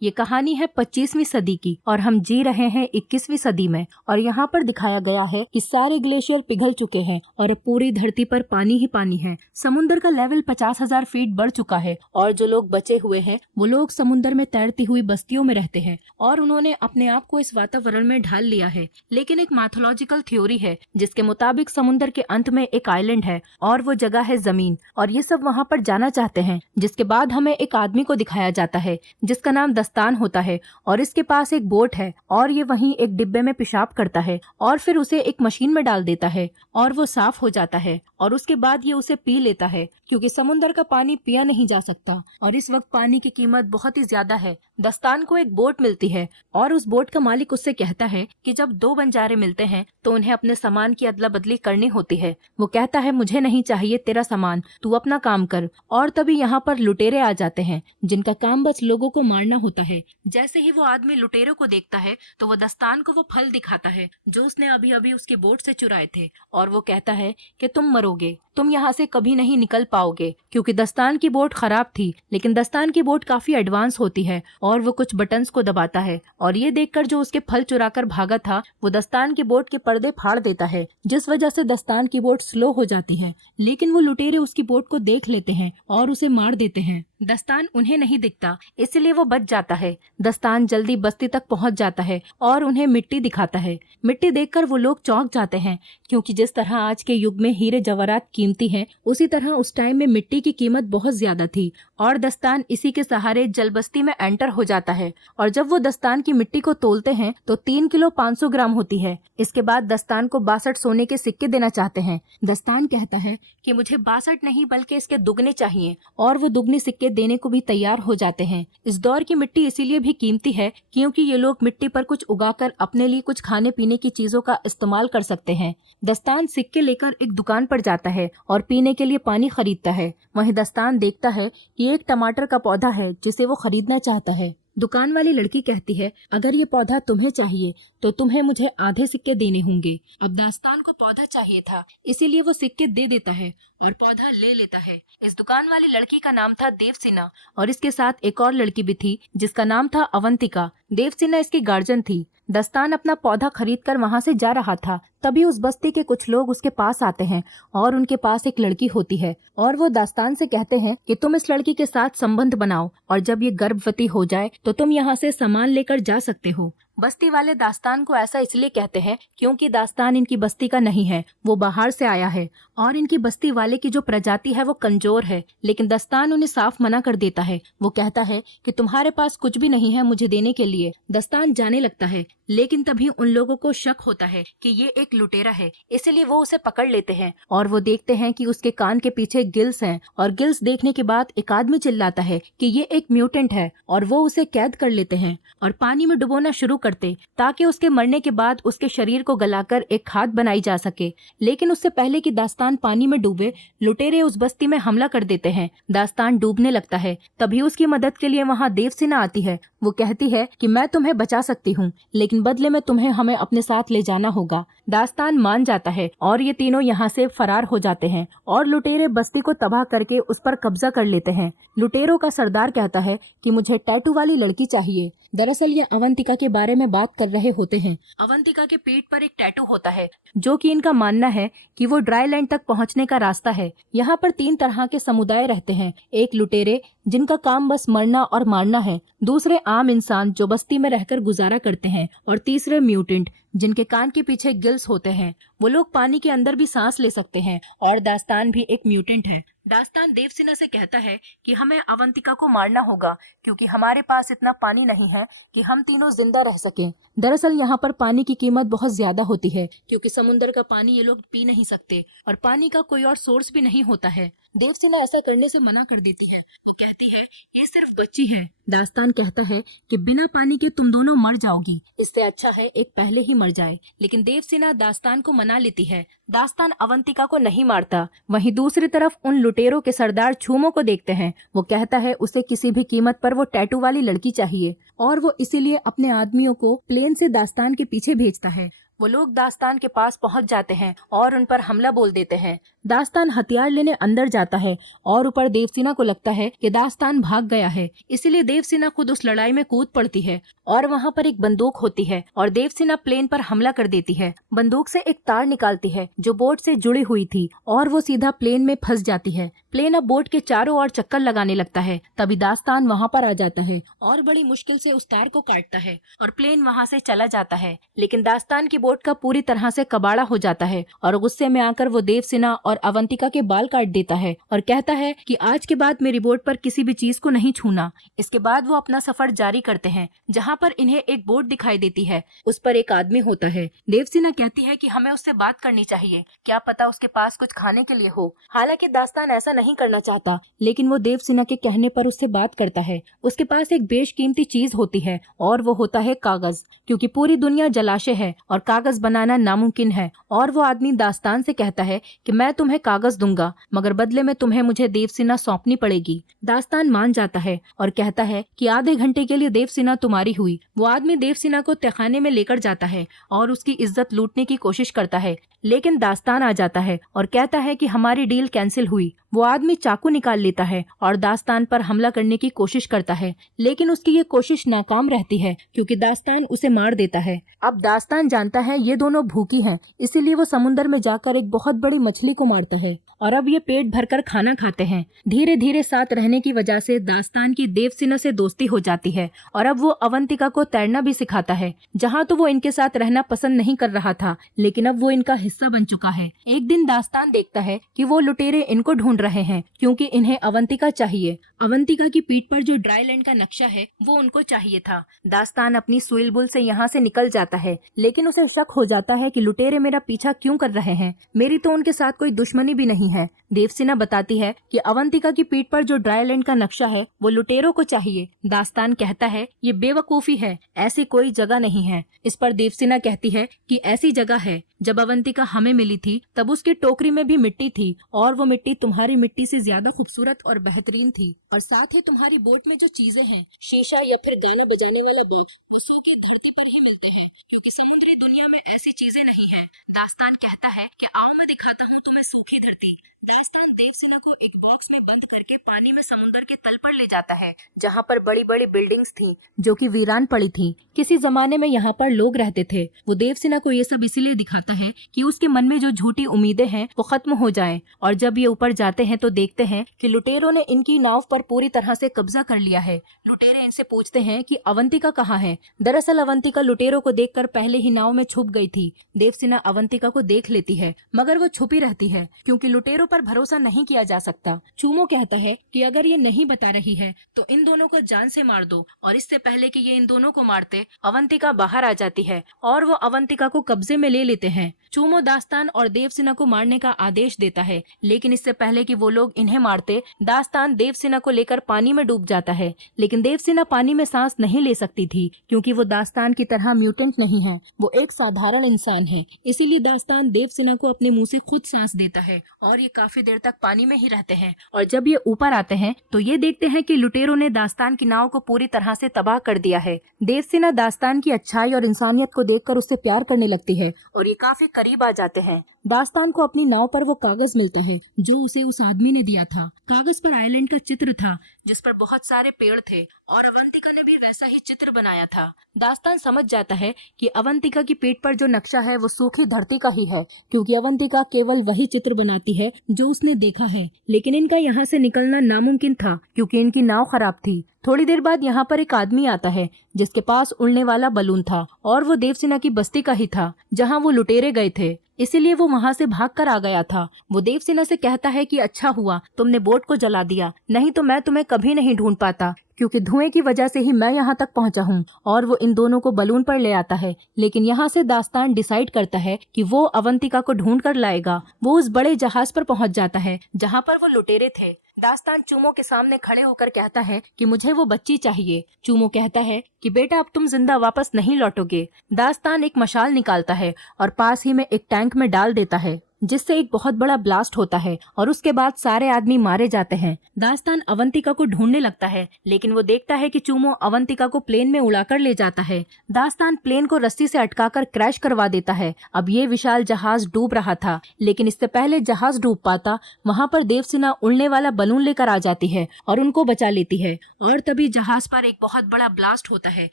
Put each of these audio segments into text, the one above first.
ये कहानी है 25वीं सदी की और हम जी रहे हैं 21वीं सदी में। और यहाँ पर दिखाया गया है कि सारे ग्लेशियर पिघल चुके हैं और अब पूरी धरती पर पानी ही पानी है। समुद्र का लेवल 50,000 फीट बढ़ चुका है और जो लोग बचे हुए हैं वो लोग समुद्र में तैरती हुई बस्तियों में रहते हैं और उन्होंने अपने आप को इस वातावरण में ढाल लिया है। लेकिन एक मैथोलॉजिकल थ्योरी है जिसके मुताबिक समुद्र के अंत में एक आइलैंड है और वो जगह है जमीन, और ये सब वहाँ पर जाना चाहते हैं। जिसके बाद हमें एक आदमी को दिखाया जाता है जिसका नाम दस्तान होता है और इसके पास एक बोट है और ये वहीं एक डिब्बे में पेशाब करता है और फिर उसे एक मशीन में डाल देता है और वो साफ हो जाता है और उसके बाद ये उसे पी लेता है क्योंकि समुद्र का पानी पिया नहीं जा सकता और इस वक्त पानी की कीमत बहुत ही ज्यादा है। दस्तान को एक बोट मिलती है और उस बोट का मालिक उससे कहता है कि जब दो बंजारे मिलते हैं तो उन्हें अपने सामान की अदला बदली करनी होती है। वो कहता है मुझे नहीं चाहिए तेरा सामान, तू अपना काम कर। और तभी यहाँ पर लुटेरे आ जाते हैं जिनका काम बस लोगों को मारना होता है। जैसे ही वो आदमी लुटेरों को देखता है तो वो दस्तान को वो फल दिखाता है जो उसने अभी अभी उसकी बोट से चुराए थे और वो कहता है कि तुम मरोगे, तुम यहाँ से कभी नहीं निकल पाओगे। क्योंकि दस्तान की बोट खराब थी लेकिन दस्तान की बोट काफी एडवांस होती है और वो कुछ बटन्स को दबाता है और ये देखकर जो उसके फल चुराकर भागा था वो दस्तान की बोट के पर्दे फाड़ देता है, जिस वजह से दस्तान की बोट स्लो हो जाती है। लेकिन वो लुटेरे उसकी बोट को देख लेते हैं और उसे मार देते हैं। दस्तान उन्हें नहीं दिखता इसलिए वो बच जाता है। दस्तान जल्दी बस्ती तक पहुंच जाता है और उन्हें मिट्टी दिखाता है। मिट्टी देखकर वो लोग चौंक जाते हैं क्योंकि जिस तरह आज के युग में हीरे जवाहरात कीमती हैं, उसी तरह उस टाइम में मिट्टी की कीमत बहुत ज्यादा थी। और दस्तान इसी के सहारे जल बस्ती में एंटर हो जाता है और जब वो दस्तान की मिट्टी को तोलते हैं तो 3 किलो 500 ग्राम होती है। इसके बाद दस्तान को 62 सोने के सिक्के देना चाहते हैं। दस्तान कहता है कि मुझे 62 नहीं बल्कि इसके दुगने चाहिए और वो दुगने सिक्के देने को भी तैयार हो जाते हैं। इस दौर की मिट्टी इसीलिए भी कीमती है क्योंकि ये लोग मिट्टी पर कुछ उगाकर अपने लिए कुछ खाने पीने की चीजों का इस्तेमाल कर सकते हैं। दस्तान सिक्के लेकर एक दुकान पर जाता है और पीने के लिए पानी खरीदता है। वहीं दस्तान देखता है कि एक टमाटर का पौधा है जिसे वो खरीदना चाहता है। दुकान वाली लड़की कहती है अगर ये पौधा तुम्हें चाहिए तो तुम्हें मुझे आधे सिक्के देने होंगे। अब दास्तान को पौधा चाहिए था इसीलिए वो सिक्के दे देता है और पौधा ले लेता है। इस दुकान वाली लड़की का नाम था देवसेना और इसके साथ एक और लड़की भी थी जिसका नाम था अवंतिका। देवसेना इसकी गार्जियन थी। दस्तान अपना पौधा खरीदकर वहां से जा रहा था, तभी उस बस्ती के कुछ लोग उसके पास आते हैं और उनके पास एक लड़की होती है और वो दास्तान से कहते हैं कि तुम इस लड़की के साथ संबंध बनाओ और जब ये गर्भवती हो जाए तो तुम यहाँ से सामान लेकर जा सकते हो। बस्ती वाले दास्तान को ऐसा इसलिए कहते हैं क्योंकि दास्तान इनकी बस्ती का नहीं है, वो बाहर से आया है और इनकी बस्ती वाले की जो प्रजाति है वो कमजोर है। लेकिन दस्तान उन्हें साफ मना कर देता है। वो कहता है कि तुम्हारे पास कुछ भी नहीं है मुझे देने के लिए। दस्तान जाने लगता है लेकिन तभी उन लोगों को शक होता है कि ये एक लुटेरा है, इसलिए वो उसे पकड़ लेते हैं और वो देखते हैं कि उसके कान के पीछे गिल्स हैं और गिल्स देखने के बाद एक आदमी चिल्लाता है कि ये एक म्यूटेंट है और वो उसे कैद कर लेते हैं और पानी में डुबोना शुरू करते ताकि उसके मरने के बाद उसके शरीर को गलाकर एक खाद बनाई जा सके। लेकिन उससे पहले कि दास्तान पानी में डूबे लुटेरे उस बस्ती में हमला कर देते हैं। दास्तान डूबने लगता है, तभी उसकी मदद के लिए वहाँ देवसेना आती है। वो कहती है कि मैं तुम्हें बचा सकती हूँ लेकिन बदले में तुम्हें हमें अपने साथ ले जाना होगा। दास्तान मान जाता है और ये तीनों यहाँ से फरार हो जाते हैं और लुटेरे बस्ती को तबाह करके उस पर कब्जा कर लेते हैं। लुटेरों का सरदार कहता है कि मुझे टैटू वाली लड़की चाहिए। दरअसल ये अवंतिका के बारे में बात कर रहे होते हैं। अवंतिका के पेट पर एक टैटू होता है जो कि इनका मानना है कि वो ड्राई लैंड तक पहुंचने का रास्ता है। यहाँ पर 3 तरह के समुदाय रहते हैं। एक लुटेरे जिनका काम बस मरना और मारना है, दूसरे आम इंसान जो बस्ती में रहकर गुजारा करते हैं और तीसरे म्यूटेंट जिनके कान के पीछे गिल्स होते हैं। वो लोग पानी के अंदर भी सांस ले सकते हैं और दास्तान भी एक म्यूटेंट है। दास्तान देवसेना से कहता है कि हमें अवंतिका को मारना होगा क्योंकि हमारे पास इतना पानी नहीं है कि हम तीनों जिंदा रह सकें। दरअसल यहाँ पर पानी की कीमत बहुत ज्यादा होती है क्योंकि समुद्र का पानी ये लोग पी नहीं सकते और पानी का कोई और सोर्स भी नहीं होता है। देवसेना ऐसा करने से मना कर देती है। वो कहती है ये सिर्फ बच्ची है। दास्तान कहता है कि बिना पानी के तुम दोनों मर जाओगी, इससे अच्छा है एक पहले ही मर जाए। लेकिन देवसेना दास्तान को मना लेती है। दास्तान अवंतिका को नहीं मारता। वहीं दूसरी तरफ उन लुटेरों के सरदार छूमो को देखते हैं। वो कहता है उसे किसी भी कीमत पर वो टैटू वाली लड़की चाहिए और वो इसीलिए अपने आदमियों को प्लेन से दास्तान के पीछे भेजता है। वो लोग दास्तान के पास पहुंच जाते हैं और उन पर हमला बोल देते हैं। दास्तान हथियार लेने अंदर जाता है और ऊपर देवसेना को लगता है कि दास्तान भाग गया है, इसीलिए देवसेना खुद उस लड़ाई में कूद पड़ती है और वहाँ पर एक बंदूक होती है और देवसेना प्लेन पर हमला कर देती है। बंदूक से एक तार निकालती है जो बोट से जुड़ी हुई थी और वो सीधा प्लेन में फंस जाती है। प्लेन अब बोट के चारों ओर चक्कर लगाने लगता है। तभी दास्तान वहाँ पर आ जाता है और बड़ी मुश्किल से उस तार को काटता है और प्लेन वहाँ से चला जाता है। लेकिन दास्तान की बोट का पूरी तरह से कबाड़ा हो जाता है और गुस्से में आकर वो देवसेना और अवंतिका के बाल काट देता है और कहता है कि आज के बाद मेरी बोट पर किसी भी चीज को नहीं छूना। इसके बाद वो अपना सफर जारी करते हैं, जहाँ पर इन्हें एक बोट दिखाई देती है। उस पर एक आदमी होता है। देवसेना कहती है कि हमें उससे बात करनी चाहिए, क्या पता उसके पास कुछ खाने के लिए हो। हालांकि दास्तान ऐसा नहीं करना चाहता, लेकिन वो देवसेना के कहने पर उससे बात करता है। उसके पास एक बेशकीमती चीज होती है और वो होता है कागज, क्योंकि पूरी दुनिया जलाशय है और कागज बनाना नामुमकिन है। और वो आदमी दास्तान से कहता है कि मैं तुम्हें कागज दूंगा, मगर बदले में तुम्हें मुझे देवसेना सौंपनी पड़ेगी। दास्तान मान जाता है और कहता है कि आधे घंटे के लिए देवसेना तुम्हारी हुई। वो आदमी देवसेना को तहखाने में लेकर जाता है और उसकी इज्जत लूटने की कोशिश करता है, लेकिन दास्तान आ जाता है और कहता है कि हमारी डील कैंसिल हुई। वो आदमी चाकू निकाल लेता है और दास्तान पर हमला करने की कोशिश करता है, लेकिन उसकी ये कोशिश नाकाम रहती है क्योंकि दास्तान उसे मार देता है। अब दास्तान जानता है ये दोनों भूखी हैं, इसीलिए वो समुद्र में जाकर एक बहुत बड़ी मछली को मारता है और अब ये पेट भरकर खाना खाते हैं। धीरे धीरे साथ रहने की वजह से दास्तान की देवसेना से दोस्ती हो जाती है और अब वो अवंतिका को तैरना भी सिखाता है। जहाँ तो वो इनके साथ रहना पसंद नहीं कर रहा था, लेकिन अब वो इनका हिस्सा बन चुका है। एक दिन दास्तान देखता है कि वो लुटेरे इनको ढूंढ रहे हैं क्योंकि इन्हें अवंतिका चाहिए। अवंतिका की पीठ पर जो ड्राई लैंड का नक्शा है वो उनको चाहिए था। दास्तान अपनी सुइल बुल से यहाँ से निकल जाता है, लेकिन उसे शक हो जाता है कि लुटेरे मेरा पीछा क्यों कर रहे हैं, मेरी तो उनके साथ कोई दुश्मनी भी नहीं है। देवसेना बताती है कि अवंतिका की पीठ पर जो ड्राई लैंड का नक्शा है वो लुटेरों को चाहिए। दास्तान कहता है ये बेवकूफी है, ऐसी कोई जगह नहीं है। इस पर देवसेना कहती है कि ऐसी जगह है, जब अवंतिका हमें मिली थी तब उसकी टोकरी में भी मिट्टी थी और वो मिट्टी तुम्हारी मिट्टी से ज्यादा खूबसूरत और बेहतरीन थी, और साथ ही तुम्हारी बोट में जो चीजें हैं, शीशा या फिर गाना बजाने वाला बॉक्स, वो सो के धरती पर ही मिलते हैं क्योंकि समुद्री दुनिया में ऐसी चीजें नहीं है। दास्तान कहता है कि आओ मैं दिखाता हूँ तुम्हें सूखी धरती। दास्तान देवसेना को एक बॉक्स में बंद करके पानी में समुद्र के तल पर ले जाता है, जहाँ पर बड़ी बड़ी बिल्डिंग्स थी जो कि वीरान पड़ी थी। किसी जमाने में यहाँ पर लोग रहते थे। वो देवसेना को ये सब इसीलिए दिखाता है कि उसके मन में जो झूठी उम्मीदें हैं वो खत्म हो जाएं। और जब ये ऊपर जाते हैं तो देखते हैं कि लुटेरों ने इनकी नाव पर पूरी तरह से कब्जा कर लिया है। लुटेरे इनसे पूछते हैं कि अवंतिका कहाँ है। दरअसल अवंतिका लुटेरों को देखकर पहले ही नाव में छुप गई थी। देवसेना अवंतिका को देख लेती है, मगर वो छुपी रहती है क्योंकि लुटेरों पर भरोसा नहीं किया जा सकता। चूमो कहता है कि अगर ये नहीं बता रही है तो इन दोनों को जान से मार दो, और इससे पहले कि ये इन दोनों को मारते अवंतिका बाहर आ जाती है और वो अवंतिका को कब्जे में ले लेते हैं। चूमो दास्तान और देवसेना को मारने का आदेश देता है, लेकिन इससे पहले कि वो लोग इन्हें मारते, दास्तान देवसेना को लेकर पानी में डूब जाता है। लेकिन देवसेना पानी में सांस नहीं ले सकती थी क्योंकि वो दास्तान की तरह म्यूटेंट नहीं है, वो एक साधारण इंसान है। इसीलिए दास्तान देवसेना को अपने मुंह से खुद सांस देता है और ये काफी देर तक पानी में ही रहते हैं। और जब ये ऊपर आते हैं तो ये देखते हैं कि लुटेरों ने दास्तान की नाव को पूरी तरह से तबाह कर दिया है। देवसेना दास्तान की अच्छाई और इंसानियत को देखकर उससे प्यार करने लगती है और ये काफी करीब आ जाते हैं। दास्तान को अपनी नाव पर वो कागज मिलता है जो उसे उस आदमी ने दिया था। कागज पर आइलैंड का चित्र था जिस पर बहुत सारे पेड़ थे और अवंतिका ने भी वैसा ही चित्र बनाया था। दास्तान समझ जाता है कि अवंतिका की पीठ पर जो नक्शा है वो सूखी धरती का ही है, क्योंकि अवंतिका केवल वही चित्र बनाती है जो उसने देखा है। लेकिन इनका यहाँ से निकलना नामुमकिन था क्योंकि इनकी नाव खराब थी। थोड़ी देर बाद यहाँ पर एक आदमी आता है जिसके पास उड़ने वाला बलून था और वो देवसेना की बस्ती का ही था जहाँ वो लुटेरे गए थे, इसीलिए वो वहाँ से भागकर आ गया था। वो देवसेना से कहता है कि अच्छा हुआ तुमने बोट को जला दिया, नहीं तो मैं तुम्हें कभी नहीं ढूंढ पाता, क्योंकि धुएं की वजह से ही मैं यहाँ तक पहुँचा हूँ। और वो इन दोनों को बलून पर ले आता है, लेकिन यहाँ से दास्तान डिसाइड करता है कि वो अवंतिका को ढूंढ कर लाएगा। वो उस बड़े जहाज पर पहुँच जाता है जहाँ पर वो लुटेरे थे। दास्तान चूमो के सामने खड़े होकर कहता है कि मुझे वो बच्ची चाहिए। चूमो कहता है कि बेटा अब तुम जिंदा वापस नहीं लौटोगे। दास्तान एक मशाल निकालता है और पास ही में एक टैंक में डाल देता है। जिससे एक बहुत बड़ा ब्लास्ट होता है और उसके बाद सारे आदमी मारे जाते हैं। दास्तान अवंतिका को ढूंढने लगता है, लेकिन वो देखता है कि चूमो अवंतिका को प्लेन में उड़ाकर ले जाता है। दास्तान प्लेन को रस्सी से अटकाकर क्रैश करवा देता है। अब ये विशाल जहाज डूब रहा था, लेकिन इससे पहले जहाज डूब पाता वहाँ पर देवसेना उड़ने वाला बलून लेकर आ जाती है और उनको बचा लेती है। और तभी जहाज पर एक बहुत बड़ा ब्लास्ट होता है,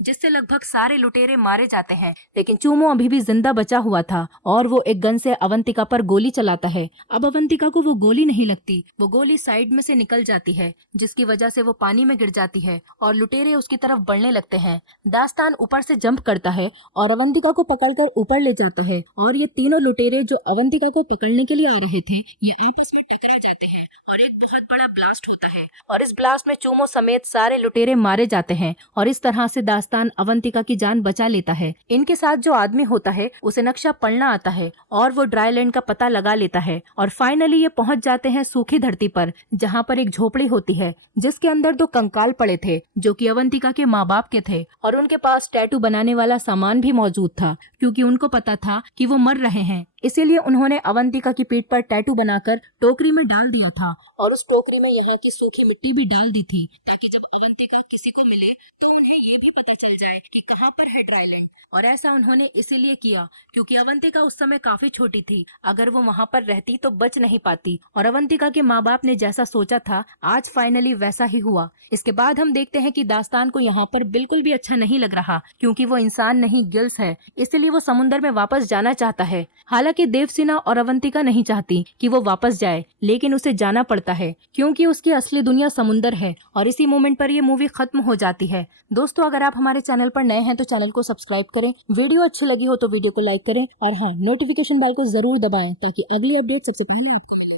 जिससे लगभग सारे लुटेरे मारे जाते हैं, लेकिन चूमो अभी भी जिंदा बचा हुआ था और वो एक गन से अवंतिका पर गोली चलाता है। अब अवंतिका को वो गोली नहीं लगती, वो गोली साइड में से निकल जाती है, जिसकी वजह से वो पानी में गिर जाती है और लुटेरे उसकी तरफ बढ़ने लगते हैं। दास्तान ऊपर से जंप करता है और अवंतिका को पकड़कर ऊपर ले जाता है और ये तीनों लुटेरे जो अवंतिका को पकड़ने के लिए आ रहे थे, ये आपस में टकरा जाते हैं और एक बहुत बड़ा ब्लास्ट होता है और इस ब्लास्ट में चूमो समेत सारे लुटेरे मारे जाते हैं और इस तरह से दास्तान अवंतिका की जान बचा लेता है। इनके साथ जो आदमी होता है उसे नक्शा पढ़ना आता है और वो ड्राईलैंड का पता लगा लेता है और फाइनली ये पहुंच जाते हैं सूखी धरती पर, जहाँ पर एक झोपड़ी होती है जिसके अंदर 2 कंकाल पड़े थे जो कि अवंतिका के माँ बाप के थे और उनके पास टैटू बनाने वाला सामान भी मौजूद था, क्योंकि उनको पता था कि वो मर रहे हैं। इसीलिए उन्होंने अवंतिका की पीठ पर टैटू बनाकर टोकरी में डाल दिया था और उस टोकरी में यहाँ की सूखी मिट्टी भी डाल दी थी, ताकि जब अवंतिका किसी को मिले तो उन्हें ये भी पता चल जाए कि कहाँ पर है ड्राईलैंड। और ऐसा उन्होंने इसीलिए किया क्योंकि अवंतिका उस समय काफी छोटी थी, अगर वो वहाँ पर रहती तो बच नहीं पाती। और अवंतिका के माँ बाप ने जैसा सोचा था आज फाइनली वैसा ही हुआ। इसके बाद हम देखते हैं कि दास्तान को यहाँ पर बिल्कुल भी अच्छा नहीं लग रहा, क्योंकि वो इंसान नहीं गिल्स है, इसलिए वो समुद्र में वापस जाना चाहता है। हालांकि देवसेना और अवंतिका नहीं चाहती कि वो वापस जाए, लेकिन उसे जाना पड़ता है क्योंकि उसकी असली दुनिया समुद्र है। और इसी मोमेंट पर ये मूवी खत्म हो जाती है। दोस्तों, अगर आप हमारे चैनल पर नए हैं तो चैनल को सब्सक्राइब करें, वीडियो अच्छी लगी हो तो वीडियो को लाइक करें और हाँ, नोटिफिकेशन बेल को जरूर दबाएं ताकि अगली अपडेट सबसे पहले आपको मिले।